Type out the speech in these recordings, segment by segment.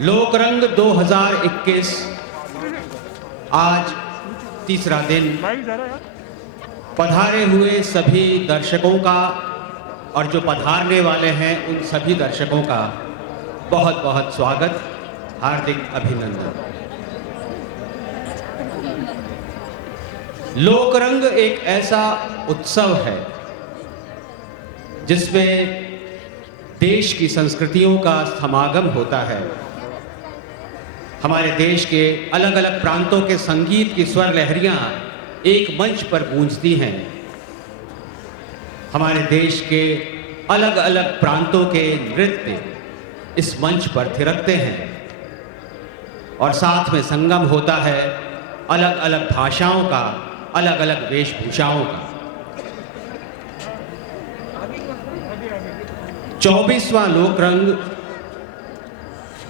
लोकरंग 2021 आज तीसरा दिन। पधारे हुए सभी दर्शकों का और जो पधारने वाले हैं उन सभी दर्शकों का बहुत बहुत स्वागत, हार्दिक अभिनंदन। लोकरंग एक ऐसा उत्सव है जिसमें देश की संस्कृतियों का समागम होता है। हमारे देश के अलग अलग प्रांतों के संगीत की स्वर लहरियां एक मंच पर गूंजती हैं। हमारे देश के अलग अलग प्रांतों के नृत्य इस मंच पर थिरकते हैं और साथ में संगम होता है अलग अलग भाषाओं का, अलग अलग वेशभूषाओं का। 24वां लोकरंग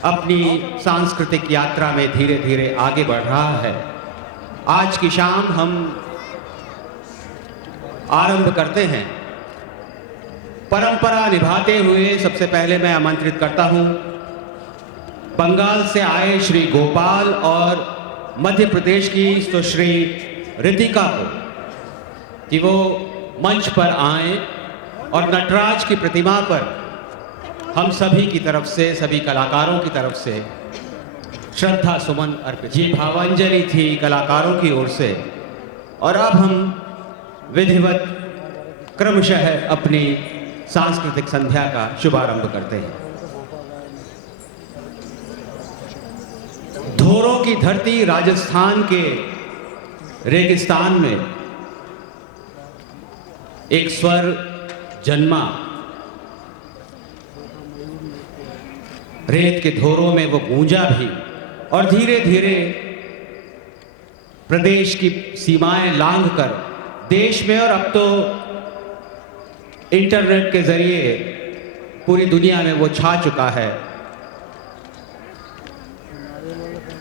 अपनी सांस्कृतिक यात्रा में धीरे धीरे आगे बढ़ रहा है। आज की शाम हम आरंभ करते हैं। परंपरा निभाते हुए सबसे पहले मैं आमंत्रित करता हूं बंगाल से आए श्री गोपाल और मध्य प्रदेश की सुश्री रितिका को कि वो मंच पर आए और नटराज की प्रतिमा पर हम सभी की तरफ से, सभी कलाकारों की तरफ से श्रद्धा सुमन अर्पित। ये भावांजलि थी कलाकारों की ओर से और अब हम विधिवत क्रमशः अपनी सांस्कृतिक संध्या का शुभारंभ करते हैं। धोरों की धरती राजस्थान के रेगिस्तान में एक स्वर जन्मा। रेत के धोरों में वो गूंजा भी और धीरे धीरे प्रदेश की सीमाएं लांघकर देश में और अब तो इंटरनेट के जरिए पूरी दुनिया में वो छा चुका है।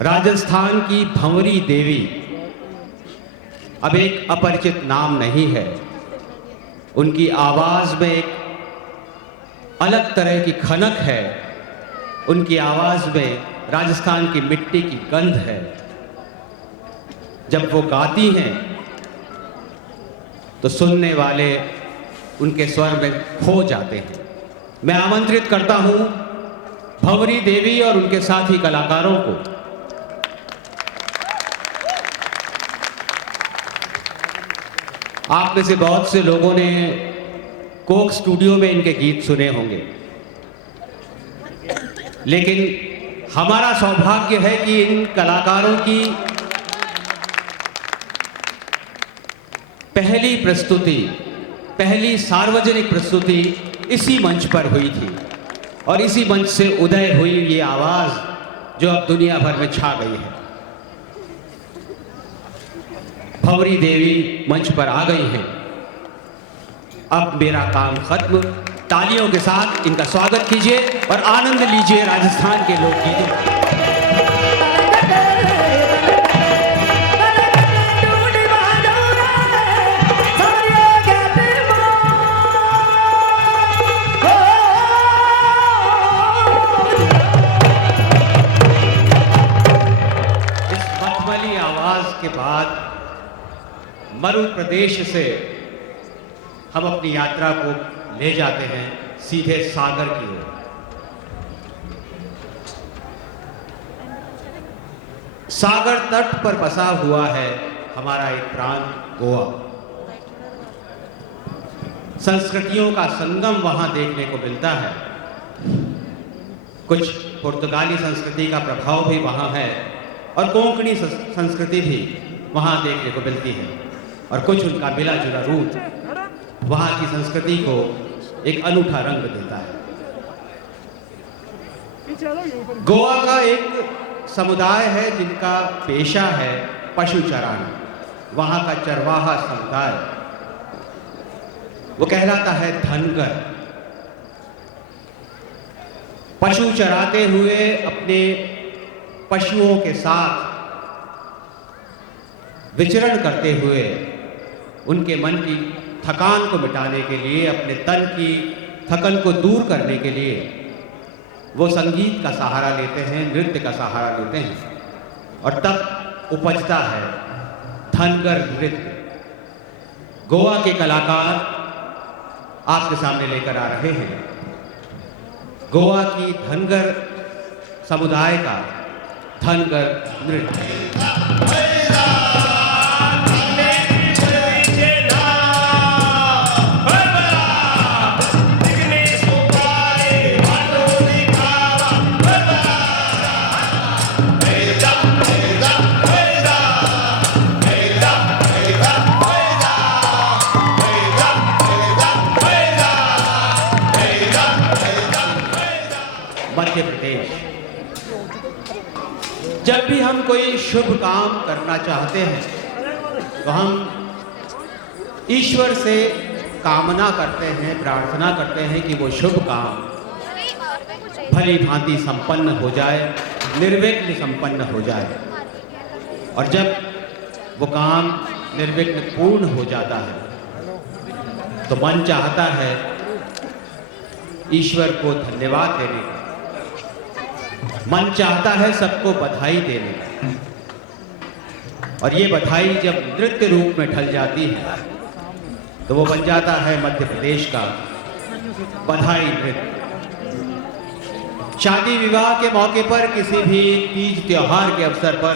राजस्थान की भंवरी देवी अब एक अपरिचित नाम नहीं है। उनकी आवाज में एक अलग तरह की खनक है। उनकी आवाज में राजस्थान की मिट्टी की गंध है। जब वो गाती हैं तो सुनने वाले उनके स्वर में खो जाते हैं। मैं आमंत्रित करता हूं भंवरी देवी और उनके साथी कलाकारों को। आप में से बहुत से लोगों ने कोक स्टूडियो में इनके गीत सुने होंगे, लेकिन हमारा सौभाग्य है कि इन कलाकारों की पहली प्रस्तुति, पहली सार्वजनिक प्रस्तुति इसी मंच पर हुई थी और इसी मंच से उदय हुई ये आवाज जो अब दुनिया भर में छा गई है। भंवरी देवी मंच पर आ गई हैं। अब मेरा काम खत्म। तालियों के साथ इनका स्वागत कीजिए और आनंद लीजिए राजस्थान के लोकगीतों का। इस मखमली आवाज के बाद मरु प्रदेश से हम अपनी यात्रा को ले जाते हैं सीधे सागर की ओर। सागर तट पर बसा हुआ है हमारा एक प्रांत गोवा। संस्कृतियों का संगम वहां देखने को मिलता है। कुछ पुर्तगाली संस्कृति का प्रभाव भी वहां है और कोंकणी संस्कृति भी वहां देखने को मिलती है और कुछ उनका मिला जुला रूप वहां की संस्कृति को एक अनूठा रंग देता है। गोवा का एक समुदाय है जिनका पेशा है पशु चराना। वहां का चरवाहा समुदाय वो कहलाता है धनगर। पशु चराते हुए अपने पशुओं के साथ विचरण करते हुए उनके मन की थकान को मिटाने के लिए, अपने तन की थकन को दूर करने के लिए वो संगीत का सहारा लेते हैं, नृत्य का सहारा लेते हैं और तब उपजता है धनगर नृत्य। गोवा के कलाकार आपके सामने लेकर आ रहे हैं गोवा की धनगर समुदाय का धनगर नृत्य। मध्य प्रदेश, जब भी हम कोई शुभ काम करना चाहते हैं तो हम ईश्वर से कामना करते हैं, प्रार्थना करते हैं कि वो शुभ काम भली भांति संपन्न हो जाए, निर्विघ्न संपन्न हो जाए। और जब वो काम निर्विघ्न पूर्ण हो जाता है तो मन चाहता है ईश्वर को धन्यवाद देने का, मन चाहता है सबको बधाई देने का। और ये बधाई जब नृत्य रूप में ढल जाती है तो वो बन जाता है मध्य प्रदेश का बधाई नृत्य। शादी विवाह के मौके पर, किसी भी तीज त्योहार के अवसर पर,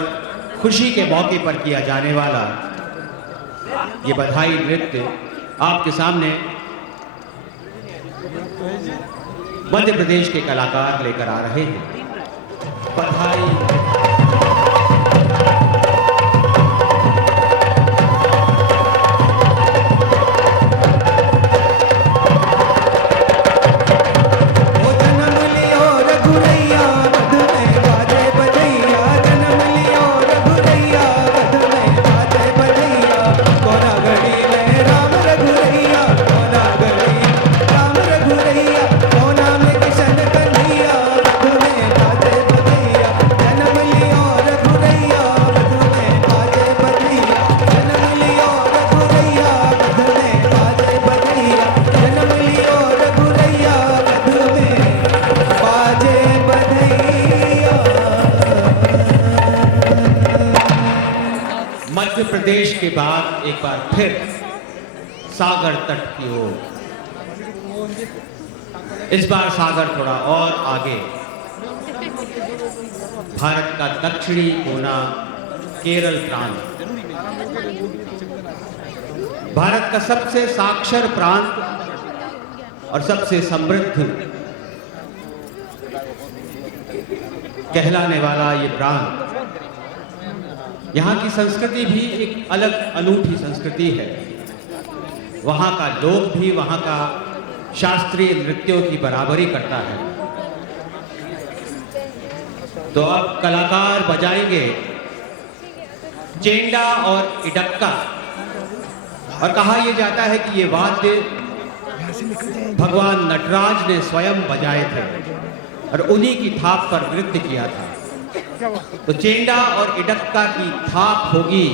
खुशी के मौके पर किया जाने वाला ये बधाई नृत्य आपके सामने मध्य प्रदेश के कलाकार लेकर आ रहे हैं। बधाई मध्य प्रदेश के बाद एक बार फिर सागर तट की ओर, इस बार सागर थोड़ा और आगे, भारत का दक्षिणी कोना केरल प्रांत, भारत का सबसे साक्षर प्रांत और सबसे समृद्ध कहलाने वाला ये प्रांत। यहाँ की संस्कृति भी एक अलग अनूठी संस्कृति है। वहाँ का लोक भी वहाँ का शास्त्रीय नृत्यों की बराबरी करता है। तो अब कलाकार बजाएंगे चेंडा और इडक्का, और कहा यह जाता है कि ये वाद्य भगवान नटराज ने स्वयं बजाए थे और उन्हीं की थाप पर नृत्य किया था। तो चेंडा और इडक्का की थाप होगी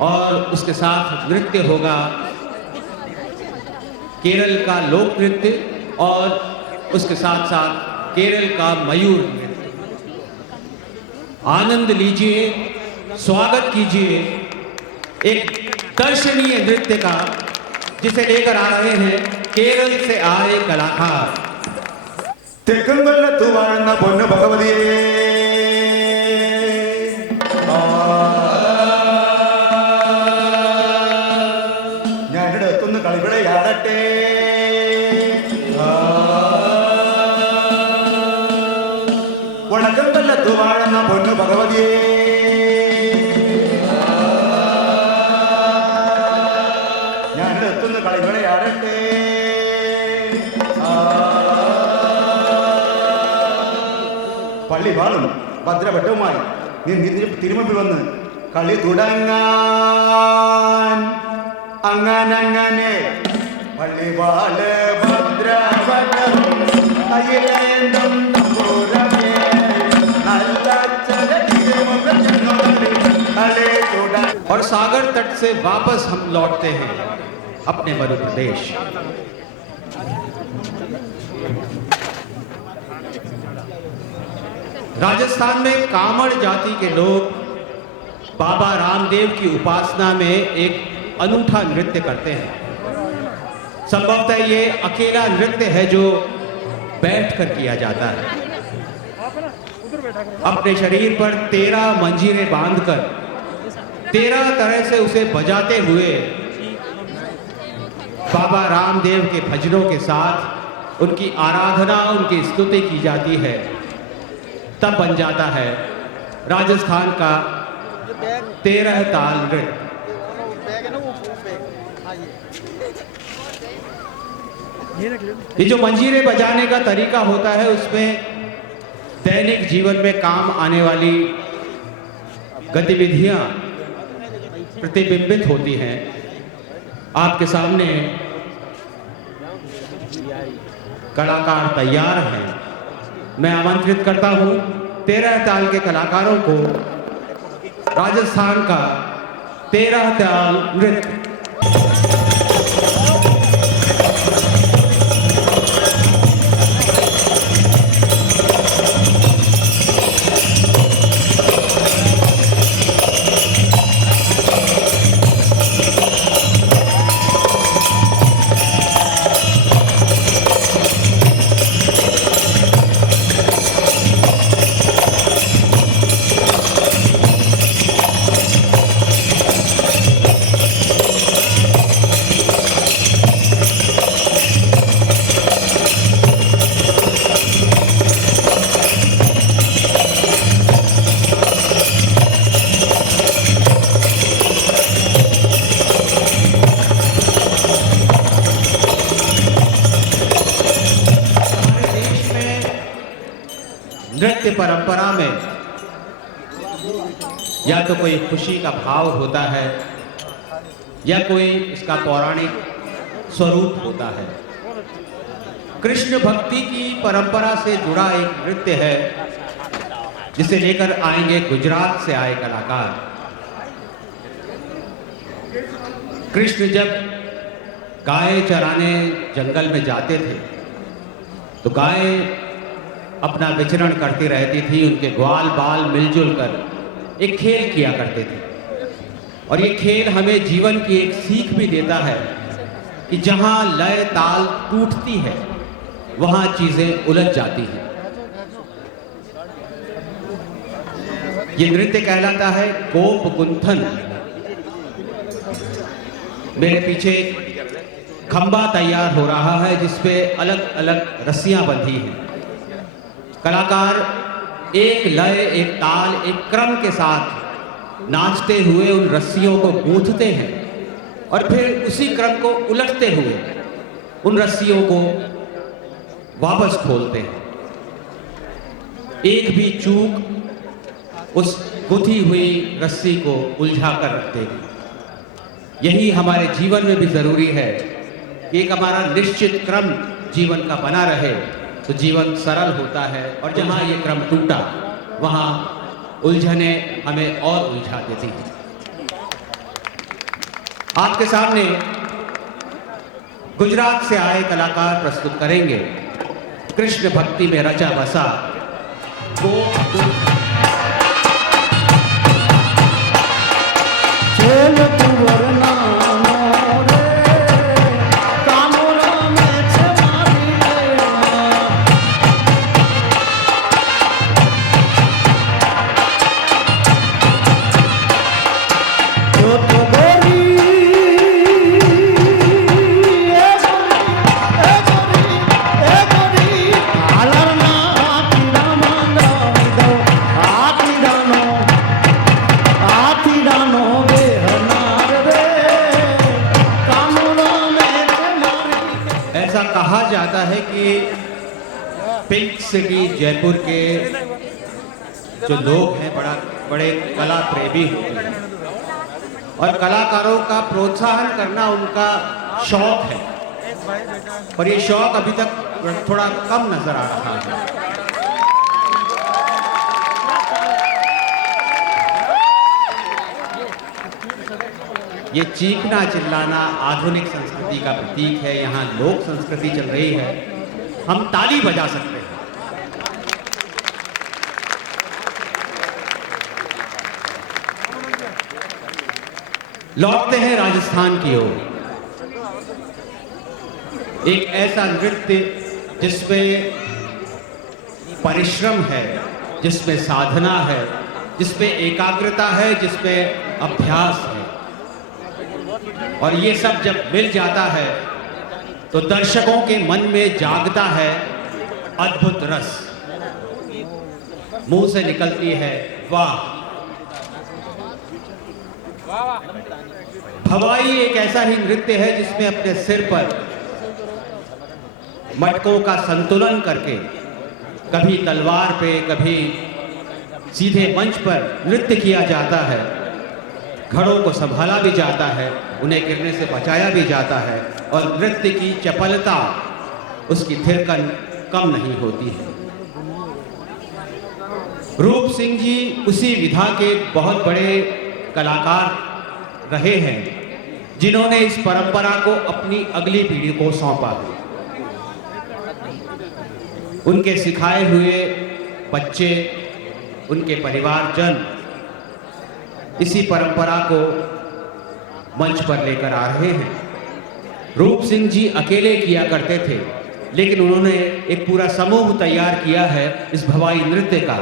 और उसके साथ नृत्य होगा केरल का लोक नृत्य और उसके साथ साथ केरल का मयूर नृत्य। आनंद लीजिए, स्वागत कीजिए एक दर्शनीय नृत्य का, जिसे लेकर आ रहे हैं केरल से आए कलाकार। തെക്കുംകൊല്ലത്തു വാഴുന്ന പൊന്നു ഭഗവതിയെ ഞാനിവിടെ എത്തുന്ന കളിവിളയാടട്ടെ. വടക്കുംകൊല്ലത്തു വാഴുന്ന പൊന്നു ഭഗവതിയെ ഞാനിവിടെ എത്തുന്ന കളിവിളയാടട്ടെ. പള്ളി വാളും ഭദ്രഭട്ടവുമായി നീ തിരുമുമ്പിൽ വന്ന് കളി തുടങ്ങാൻ. അങ്ങനെ പള്ളി വാള് ഭദ്രഭട്ടം അയിലേന്തും തമ്പുരാനേ, നല്ല തിരുമുമ്പിൽ കളി തുടങ്ങാൻ. और सागर तट से वापस हम लौटते हैं अपने मध्य प्रदेश। राजस्थान में कामड़ जाति के लोग बाबा रामदेव की उपासना में एक अनूठा नृत्य करते हैं। संभवतः ये अकेला नृत्य है जो बैठकर किया जाता है। अपने शरीर पर 13 मंजीरें बांधकर 13 तरह से उसे बजाते हुए बाबा रामदेव के भजनों के साथ उनकी आराधना, उनकी स्तुति की जाती है। तब बन जाता है राजस्थान का 13 ताल नृत्य। ये जो मंजीरे बजाने का तरीका होता है उसमें दैनिक जीवन में काम आने वाली गतिविधियां प्रतिबिंबित होती हैं। आपके सामने कलाकार तैयार हैं। मैं आमंत्रित करता हूं 13 ताल के कलाकारों को राजस्थान का 13 ताल नृत्य। नृत्य परंपरा में या तो कोई खुशी का भाव होता है या कोई इसका पौराणिक स्वरूप होता है। कृष्ण भक्ति की परंपरा से जुड़ा एक नृत्य है जिसे लेकर आएंगे गुजरात से आए कलाकार। कृष्ण जब गाय चराने जंगल में जाते थे तो गाय अपना विचरण करती रहती थी। उनके ग्वाल बाल मिलजुल कर एक खेल किया करते थे और ये खेल हमें जीवन की एक सीख भी देता है कि जहां लय ताल टूटती है वहां चीजें उलझ जाती हैं। ये नृत्य कहलाता है गोप गुंथन। मेरे पीछे खंबा तैयार हो रहा है जिसपे अलग अलग रस्सियां बंधी हैं। कलाकार एक लय, एक ताल, एक क्रम के साथ नाचते हुए उन रस्सियों को गूंथते हैं और फिर उसी क्रम को उलटते हुए उन रस्सियों को वापस खोलते हैं। एक भी चूक उस गुथी हुई रस्सी को उलझा कर रख देगी। यही हमारे जीवन में भी जरूरी है कि एक हमारा निश्चित क्रम जीवन का बना रहे तो जीवन सरल होता है और जहां ये क्रम टूटा वहां उलझने हमें और उलझा देती हैं। आपके सामने गुजरात से आए कलाकार प्रस्तुत करेंगे कृष्ण भक्ति में रचा बसा कहा जाता है कि पिंक सिटी जयपुर के जो लोग हैं बड़े कला प्रेमी होते हैं और कलाकारों का प्रोत्साहन करना उनका शौक है, पर ये शौक अभी तक थोड़ा कम नजर आ रहा है। ये चीखना चिल्लाना आधुनिक संस्कृति का प्रतीक है। यहाँ लोक संस्कृति चल रही है। हम ताली बजा सकते हैं। लौटते हैं राजस्थान की ओर। एक ऐसा नृत्य जिसमें परिश्रम है, जिसमें साधना है, जिसमें एकाग्रता है, जिसमें अभ्यास है। और ये सब जब मिल जाता है तो दर्शकों के मन में जागता है अद्भुत रस। मुंह से निकलती है वाह। भवाई एक ऐसा ही नृत्य है जिसमें अपने सिर पर मटकों का संतुलन करके, कभी तलवार पे, कभी सीधे मंच पर नृत्य किया जाता है। घड़ों को संभाला भी जाता है, उन्हें गिरने से बचाया भी जाता है, और नृत्य की चपलता, उसकी थिरकन कम नहीं होती है। रूप सिंह जी उसी विधा के बहुत बड़े कलाकार रहे हैं जिन्होंने इस परंपरा को अपनी अगली पीढ़ी को सौंपा। उनके सिखाए हुए बच्चे, उनके परिवारजन इसी परंपरा को मंच पर लेकर आ रहे हैं। रूप सिंह जी अकेले किया करते थे, लेकिन उन्होंने एक पूरा समूह तैयार किया है इस भवाई नृत्य का।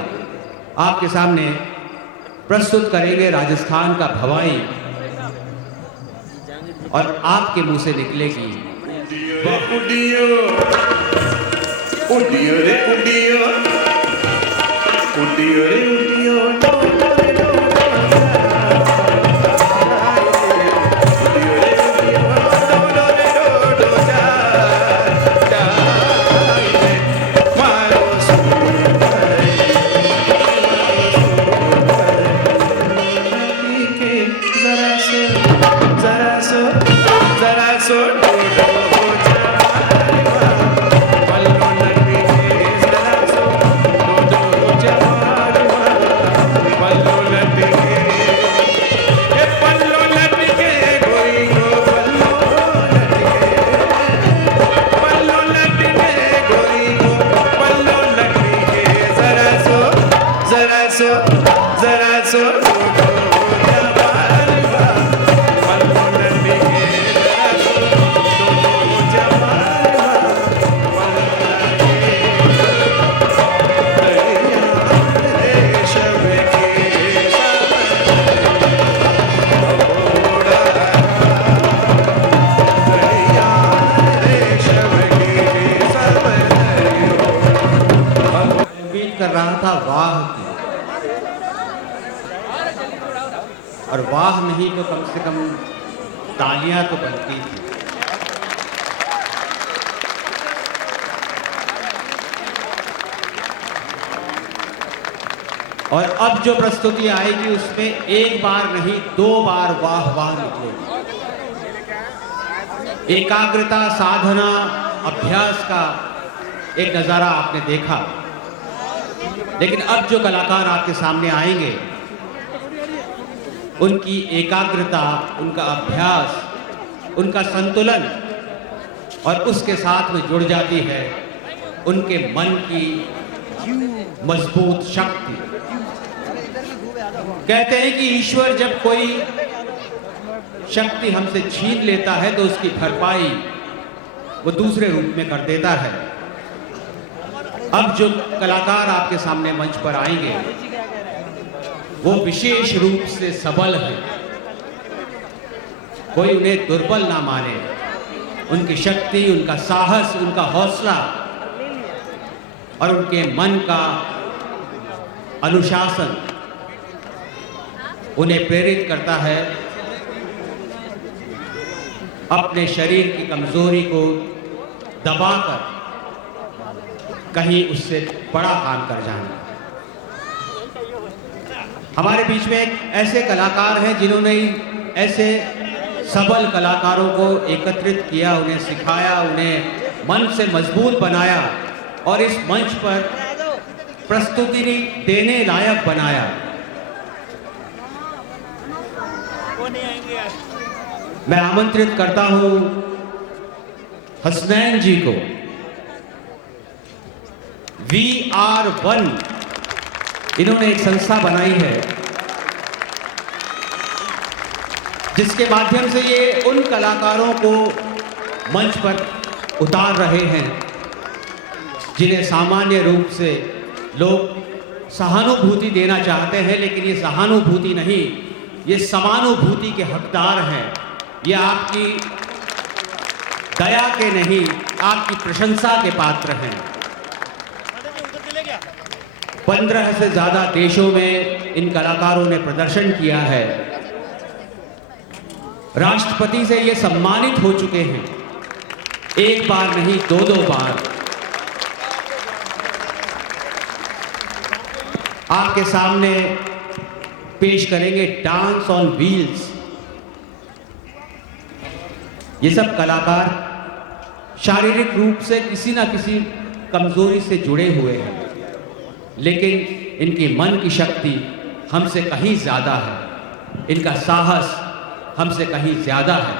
आपके सामने प्रस्तुत करेंगे राजस्थान का भवाई, और आपके मुंह से निकलेगी उडियो उडियो रे उडियो उडियो रे उडियो कर रहा था वाह की, और वाह नहीं तो कम से कम तालियां तो बनती थी। और अब जो प्रस्तुति आएगी उसमें एक बार नहीं 2 बार वाह वाह निकलेगी। एकाग्रता, साधना, अभ्यास का एक नजारा आपने देखा, लेकिन अब जो कलाकार आपके सामने आएंगे उनकी एकाग्रता, उनका अभ्यास, उनका संतुलन, और उसके साथ में जुड़ जाती है उनके मन की मजबूत शक्ति। कहते हैं कि ईश्वर जब कोई शक्ति हमसे छीन लेता है तो उसकी भरपाई वो दूसरे रूप में कर देता है। अब जो कलाकार आपके सामने मंच पर आएंगे वो विशेष रूप से सबल हैं। कोई उन्हें दुर्बल ना माने। उनकी शक्ति, उनका साहस, उनका हौसला और उनके मन का अनुशासन उन्हें प्रेरित करता है अपने शरीर की कमजोरी को दबाकर कहीं उससे बड़ा काम कर जाना। हमारे बीच में एक ऐसे कलाकार हैं जिन्होंने ऐसे सबल कलाकारों को एकत्रित किया, उन्हें सिखाया, उन्हें मन से मजबूत बनाया और इस मंच पर प्रस्तुति देने लायक बनाया। मैं आमंत्रित करता हूं हसनैन जी को। VR1 इन्होंने एक संस्था बनाई है जिसके माध्यम से ये उन कलाकारों को मंच पर उतार रहे हैं जिन्हें सामान्य रूप से लोग सहानुभूति देना चाहते हैं, लेकिन ये सहानुभूति नहीं, ये समानुभूति के हकदार हैं। ये आपकी दया के नहीं, आपकी प्रशंसा के पात्र हैं। 15 से ज़्यादा देशों में इन कलाकारों ने प्रदर्शन किया है। राष्ट्रपति से ये सम्मानित हो चुके हैं, एक बार नहीं, 2 बार। आपके सामने पेश करेंगे डांस ऑन व्हील्स। ये सब कलाकार शारीरिक रूप से किसी ना किसी कमजोरी से जुड़े हुए हैं, लेकिन इनकी मन की शक्ति हमसे कहीं ज्यादा है, इनका साहस हमसे कहीं ज्यादा है।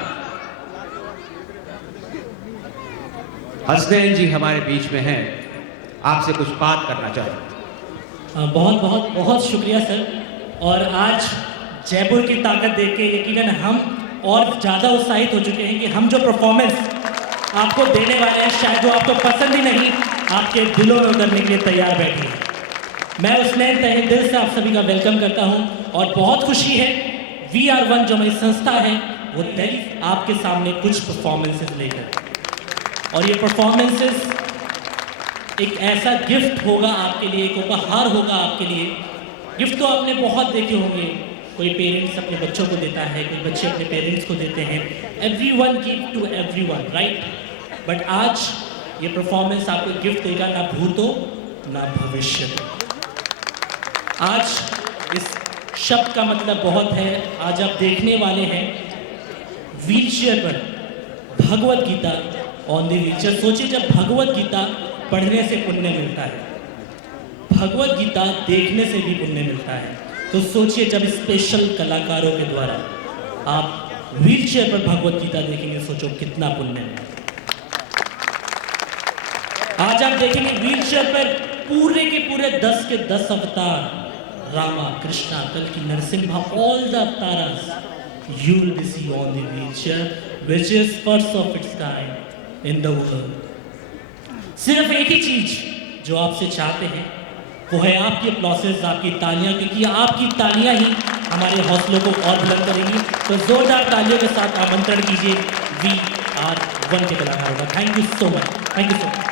हसनैन जी हमारे बीच में हैं, आपसे कुछ बात करना चाहते हैं। बहुत बहुत बहुत शुक्रिया सर। और आज जयपुर की ताकत देख के यकीनन हम और ज़्यादा उत्साहित हो चुके हैं कि हम जो परफॉर्मेंस आपको देने वाले हैं, शायद वो आपको पसंद ही नहीं, आपके दिलों में उतरने के लिए तैयार बैठी है। मैं उसने तहे दिल से आप सभी का वेलकम करता हूँ और बहुत खुशी है VR1 जो हमारी संस्था है वो दिल्ली आपके सामने कुछ परफॉर्मेंसेस लेकर, और ये परफॉर्मेंसेस एक ऐसा गिफ्ट होगा आपके लिए, एक उपहार होगा आपके लिए। गिफ्ट तो आपने बहुत देखे होंगे, कोई पेरेंट्स अपने बच्चों को देता है, कोई बच्चे अपने पेरेंट्स को देते हैं। Everyone give to everyone, right? But आज ये परफॉर्मेंस आपको गिफ्ट देगा, ना भूतो ना भविष्य। आज इस शब्द का मतलब बहुत है। आज आप देखने वाले हैं व्हीलचेयर पर Bhagavad Gita on the wheelchair. सोचिए, जब भगवत गीता पढ़ने से पुण्य मिलता है, भगवत गीता देखने से भी पुण्य मिलता है, तो सोचिए जब स्पेशल कलाकारों के द्वारा आप व्हीलचेयर पर भगवत गीता देखेंगे, सोचो कितना पुण्य है। आज आप देखेंगे व्हीलचेयर पर पूरे के पूरे 10 के 10 अवतार, रामा, कृष्णा, कल्कि, Narasimha, all the avatars you will be see on the wheelchair, which is first of its kind in the world. सिर्फ एक ही चीज जो आपसे चाहते हैं वो है आपकी अप्लॉसेस, आपकी तालियां, क्योंकि आपकी तालियां ही हमारे हौसलों को और बुलंद करेंगी। तो जोरदार तालियों के साथ आमंत्रण कीजिए VR1 के कलाकारों का। Thank you so much, thank you so much.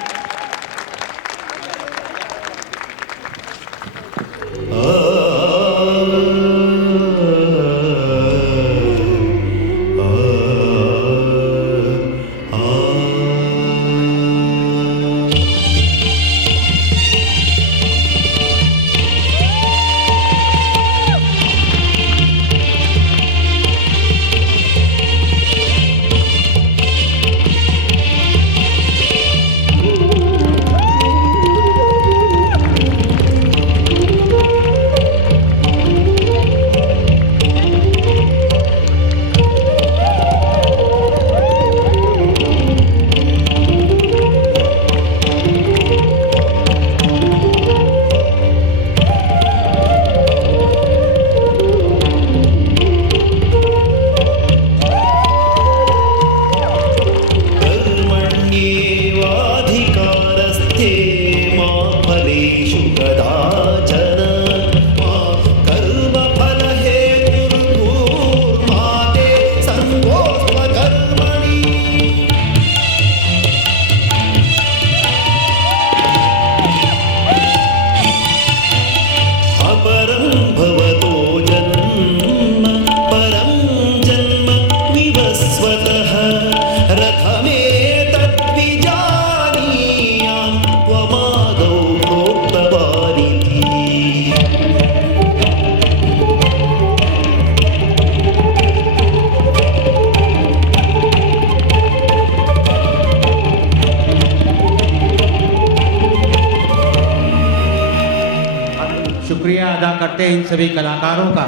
शुक्रिया अदा करते हैं इन सभी कलाकारों का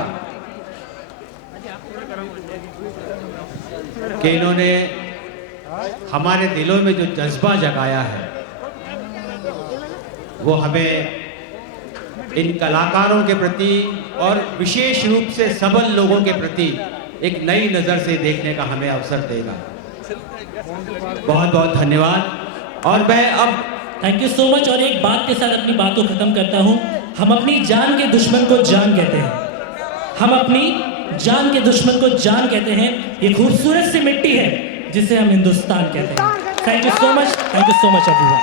कि इन्होंने हमारे दिलों में जो जज्बा जगाया है वो हमें इन कलाकारों के प्रति और विशेष रूप से सबल लोगों के प्रति एक नई नज़र से देखने का हमें अवसर देगा। बहुत बहुत धन्यवाद। और मैं अब थैंक यू सो मच। और एक बात के साथ अपनी बात को खत्म करता हूँ। हम अपनी जान के दुश्मन को जान कहते हैं। हम अपनी जान के दुश्मन को जान कहते हैं। ये खूबसूरत सी मिट्टी है जिसे हम हिंदुस्तान कहते हैं। Thank you so much. Thank you so much everyone.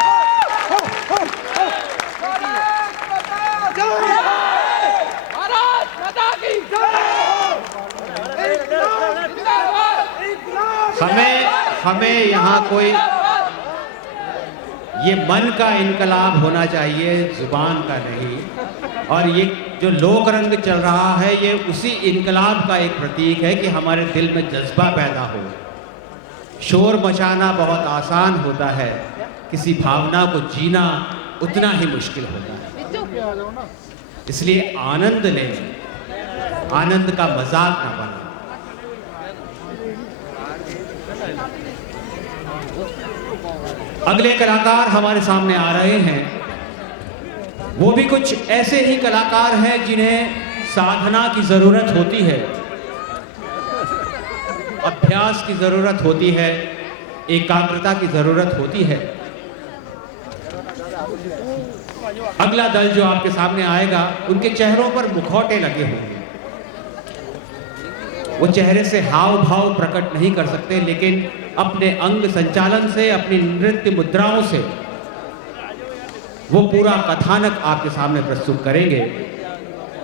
हमें यहाँ कोई ये मन का इनकलाब होना चाहिए, जुबान का नहीं। और ये जो लोक रंग चल रहा है ये उसी इनकलाब का एक प्रतीक है कि हमारे दिल में जज्बा पैदा हो। शोर मचाना बहुत आसान होता है, किसी भावना को जीना उतना ही मुश्किल होता है। इसलिए आनंद लें, आनंद का मजाक ना बना। अगले कलाकार हमारे सामने आ रहे हैं। वो भी कुछ ऐसे ही कलाकार हैं जिन्हें साधना की जरूरत होती है, अभ्यास की जरूरत होती है, एकाग्रता की जरूरत होती है। अगला दल जो आपके सामने आएगा उनके चेहरों पर मुखौटे लगे होंगे। वो चेहरे से हाव भाव प्रकट नहीं कर सकते, लेकिन अपने अंग संचालन से, अपनी नृत्य मुद्राओं से वो पूरा कथानक आपके सामने प्रस्तुत करेंगे।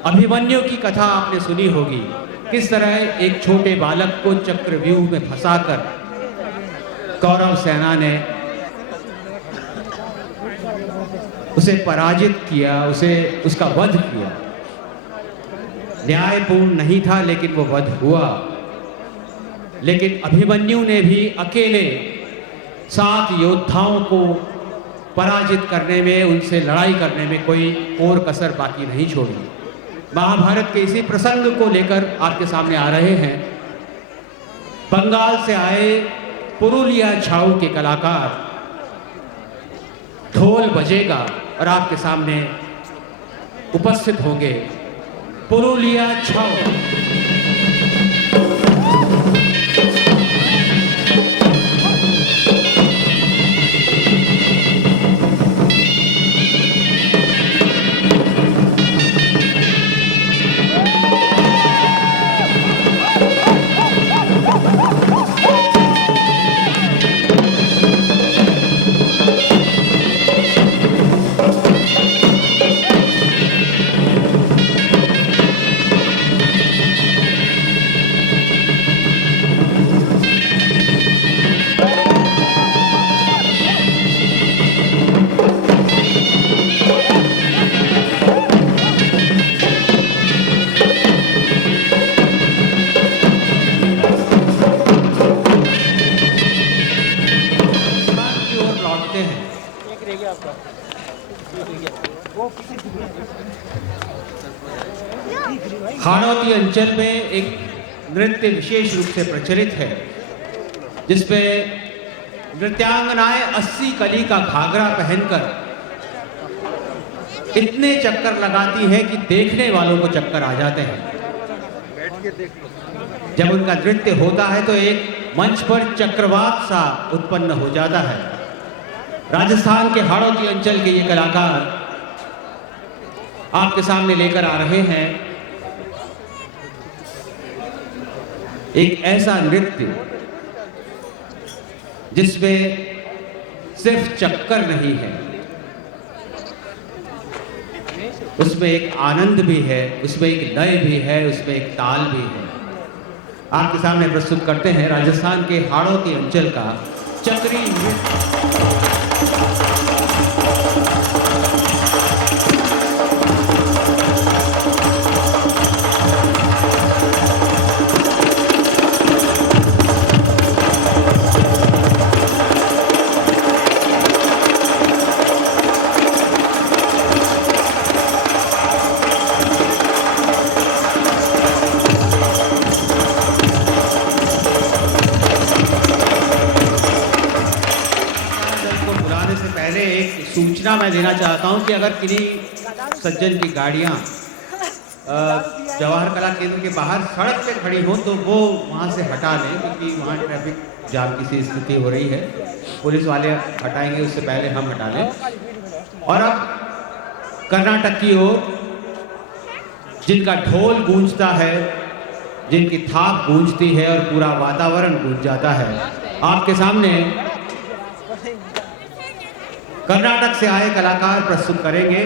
अभिमन्यु की कथा आपने सुनी होगी, किस तरह एक छोटे बालक को चक्रव्यूह में फंसाकर कौरव सेना ने उसे पराजित किया, उसका वध किया। न्यायपूर्ण नहीं था लेकिन वो वध हुआ। लेकिन अभिमन्यु ने भी अकेले 7 योद्धाओं को पराजित करने में, उनसे लड़ाई करने में कोई और कसर बाकी नहीं छोड़ी। महाभारत के इसी प्रसंग को लेकर आपके सामने आ रहे हैं बंगाल से आए पुरुलिया छाऊ के कलाकार। ढोल बजेगा और आपके सामने उपस्थित होंगे पुरुलिया छाऊ। हाड़ौती अंचल में एक नृत्य विशेष रूप से प्रचलित है जिसमें नृत्यांगनाएं 80 कली का घाघरा पहनकर इतने चक्कर लगाती हैं कि देखने वालों को चक्कर आ जाते हैं। जब उनका नृत्य होता है तो एक मंच पर चक्रवात सा उत्पन्न हो जाता है। राजस्थान के हाड़ौती अंचल के ये कलाकार आपके सामने लेकर आ रहे हैं एक ऐसा नृत्य जिसमें सिर्फ चक्कर नहीं है, उसमें एक आनंद भी है, उसमें एक लय भी है, उसमें एक ताल भी है। आपके सामने प्रस्तुत करते हैं राजस्थान के हाड़ौती अंचल का चक्री नृत्य। सूचना मैं देना चाहता हूं कि अगर किन्हीं सज्जन की गाड़ियां जवाहर कला केंद्र के बाहर सड़क पे खड़ी हो तो वो वहाँ से हटा लें, क्योंकि वहाँ ट्रैफिक जाम की सी स्थिति हो रही है। पुलिस वाले हटाएंगे, उससे पहले हम हटा लें। और अब कर्नाटक की ओर, जिनका ढोल गूंजता है, जिनकी थाप गूंजती है और पूरा वातावरण गूंज जाता है, आपके सामने कर्नाटक से आए कलाकार प्रस्तुत करेंगे